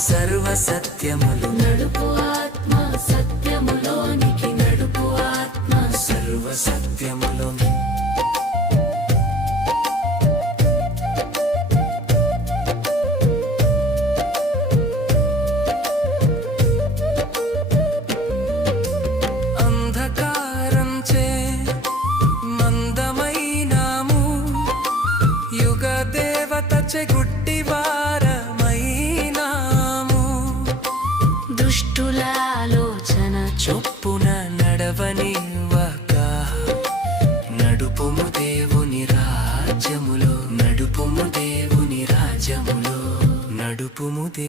సర్వ సత్యములు నడుపు ఆత్మ సత్యములోనికి నడుపు ఆత్మ సర్వ సత్యములు అంధకారంచే మందమైనాము యుగ దేవతచే గుడ్డివారమైనాము దుష్టుల